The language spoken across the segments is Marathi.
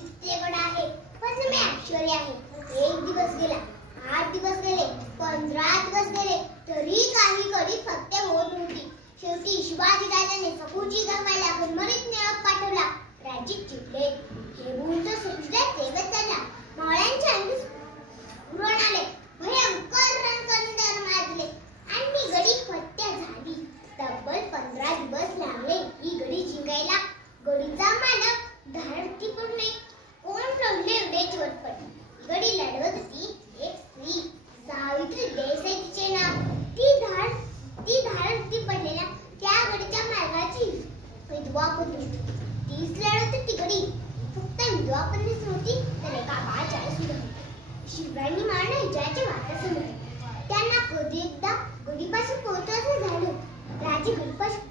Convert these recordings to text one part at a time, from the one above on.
किती गड आहे, पण मी ऐश्वर्य आहे. एक दिवस गेला, 8 दिवस गेले, 15 दिवस गेले, तरी काही गडी सत्य होत नव्हती. शेवटी शिवाजी राजाने सकूची गंगाला गुलमरीत निरोप पाठवला. राजे चिडले. हे बोलून तो सगळ्या सेवेत चालला. मावळ्यांच्या अंगी उरण आले. भयंकर रणकंदर माजले आणि गडी फत्य झाली. तब्बल 15 दिवस लागले ही गडी जिंकायला. गडीचा मालक धारतीपूर्णे कोण प्रभले एवढे चोटपट. गडी लढवत होती एक स्त्री, सावित्री देसाई तिचे नाव. ती धारती पडलेल्या त्या गडीच्या मार्गाची विधवा पत्नी. तीच लढत होती गडी. फक्त विधवा पत्नीच नव्हती तर एका बाळाच्या सुद्धा. शिवरायांनी मारणे ज्याचे वाटासमोर त्यांना कधी एकदा गडीपासून पोहोचायचं झालं. राजे गडीपासून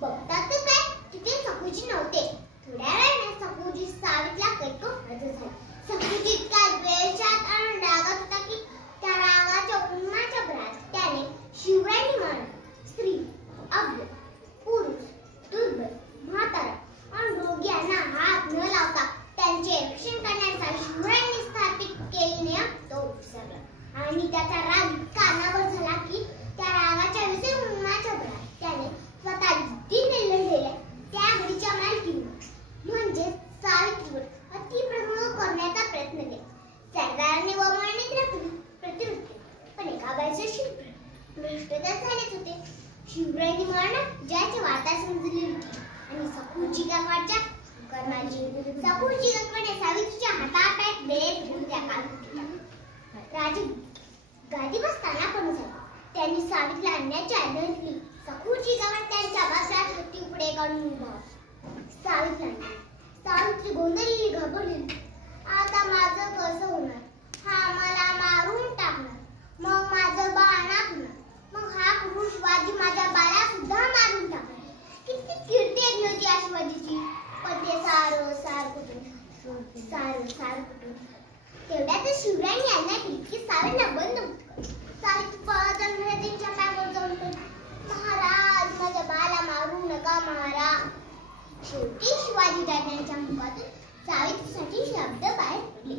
बघतात तर काय तिथे सकूजी नव्हते. थोड्या वेळाने सकूजी सावित्रीला कैको हजर झाला. सकूजी इतका द्वेषात आणि रागात होता की त्या रागाच्या उन्हाच्या भरात त्याने शिवरायांनी मारलं. स्त्री, अबला, पुरुष, दुर्बल, म्हातारा आणि रोगी यांना हात न लावता त्यांचे रक्षण करण्याचा शिवरायांनी स्थापित केलेला नियम तो विसरला आणि त्याचा राग इतका अनावर झाला की त्या रागाच्या विसर उन्हाच्या भरात त्याने स्वतः जिद्दीने लढलेल्या त्या गडीच्या मालकीने म्हणजे सावित्रीवर अतिप्रसंग करण्याचा प्रयत्न केला. सरदाराने वमळणे प्रतिरोध केला, पण एका बाईचे भ्रष्टाचार झालेच होते. शिवरायांनी मारणे ज्याची वार्ता समजली होती आणि सकूची गावाच्या कर्माची. सकूची गावाने सावित्रीच्या हातापायात बेत घेऊन त्या काढून राजे गादी बसताना पण झाला. त्यांनी सावित्रीला आणण्याची आज्ञा दिली. सकूची गावात त्यांच्या बाजारात हत्ती पुढे काढून उभा. सावित्री गोंधळली, घाबरली. आता माझं कसं होणार? हा मला मारून टाकणार, मग माझं बाळ नाकणार, मग हा पुरुष शिवाजी माझ्या बाळा सुद्धा मारून टाकणार. किती कीर्ती ऐकली होती या शिवाजीची, पण ते सार कुठून. तेवढ्यातच शिवरायांनी आज्ञा केली की सावित्रीला बंद कर. सावित्री पळत त्यांच्या पायावर जाऊन पडली. महाराज, माझ्या बाळाला मारू नका महाराज. शेवटी शिवाजी राजांच्या मुखातून सावित्रीसाठी शब्द बाहेर पडले.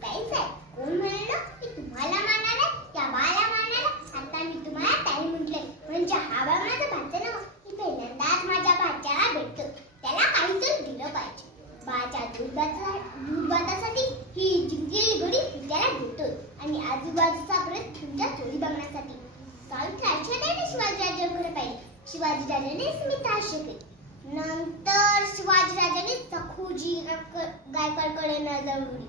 प्यायचंय. कोण म्हणलं की तुम्हाला मारणार आहे, त्या बाळाला मारणार आहे? आता मी तुम्हाला ताई म्हटले म्हणजे हा बाळ माझा भाचा नव्हे. मी पहिल्यांदाच माझ्या भाच्याला भेटतो, त्याला काहीतरी दिलं पाहिजे. बाळाच्या दूधभातासाठी ही जिंकलेली गडी त्याला देतोय आणि आजूबाजूचा परत तुमच्या चोरी बघण्यासाठी. सावित्री आश्चर्याने शिवाजीराजांकडे पाहिले. शिवाजीराजांनी स्मिताहास्य केले. नंतर शिवाजीराजांनी सकूजी गायकवाडकडे नजर वळवली.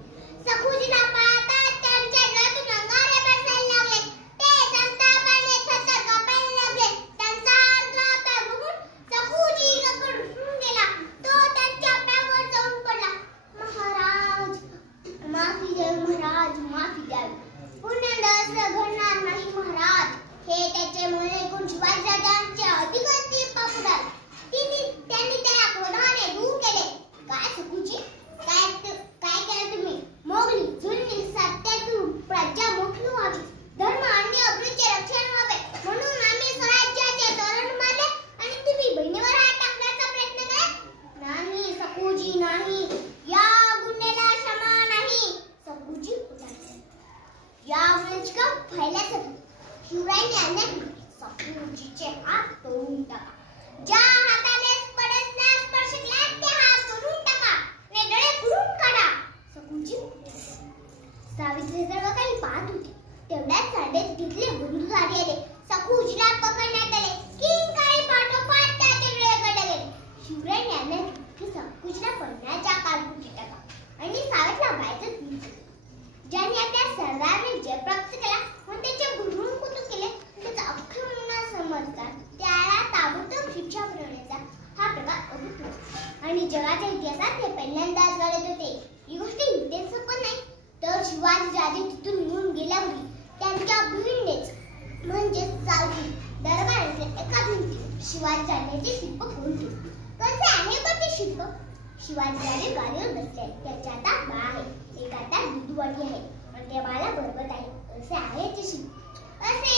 सकूजीला पाहता त्यांच्या डोळ्यातून अंगारे बरसायला लागले. ते संतापाने थरथर कापायला लागले. त्यांचा अर्धा बघून सकूजी गडबडून गेला. तो त्यांच्या पायावर जाऊन पडला. महाराज, माफी द्यावी महाराज, माफी द्यावी. पुन्हा असं घडणार नाही महाराज. हे त्याचे म्हणणे ऐकून शिवाजीराजांचे अधिक पापुदार. त्यांनी त्याला क्रोधाने दूर केले. काय सकूजी, काय केलं तुम्ही? मोगली, जुलमी, सत्यातून प्रजा मोठी व्हावी, धर्म आणि अब्रूचे रक्षण व्हावे म्हणून आम्ही स्वराज्याचे तोरण मारले आणि तुम्ही बहिणीवर हात टाकण्याचा प्रयत्न केला? नाही सकूजी, नाही. या गुन्ह्याला क्षमा नाही. सकूजी उठले. या गुन्ह्याची का फैलायचं? शिवरायांनी आज्ञा दिली. सकूजीचे हात तोडून टाका. ज्या हाताने स्पर्श केला ते हात तोडून टाका आणि डोळे फोडून काढा. सकूजी सावित्री सर्व काही पाहत होती. तेवढ्यात साडेत तिथले बंधुधारी आले. सकूजीला पकडण्यात आले. किंकाळी पाठोपाठ त्याचे डोळे काढले गेले. शिवरायांनी आज्ञा दिली की सकूजीला पडण्याच्या काळभोवती टाका आणि सावित्रीला बाहेरच दिली. ज्याने आपल्या सरदाराने जय प्राप्त केला म्हणून त्याचे गुरुहून कुतुक केले, त्याचा अख्खा समजतात त्याला ताबडतोब शिक्षा बनवण्याचा हा प्रकार अद्भुत होता आणि जगाच्या इतिहासात हे पहिल्यांदाच घडत होते. ही गोष्ट इथेच पण नाही तर शिवाजी राजे तिथून निघून गेल्यावर त्यांच्या बहिणीनेच म्हणजे सावित्री दरबारातल्या एका भिंतीवर शिवाजी राजांचे शिल्प कोरून ठेवले. कसे आहे पण ते शिल्प? शिवाजी राजे गाडीवर बसले आहेत. त्याच्या हातात बाळ आहे, एका हातात दूधवाटी आहे आणि त्या बाळाला बरोबर आहे. असे आहे ते शिल्प. असे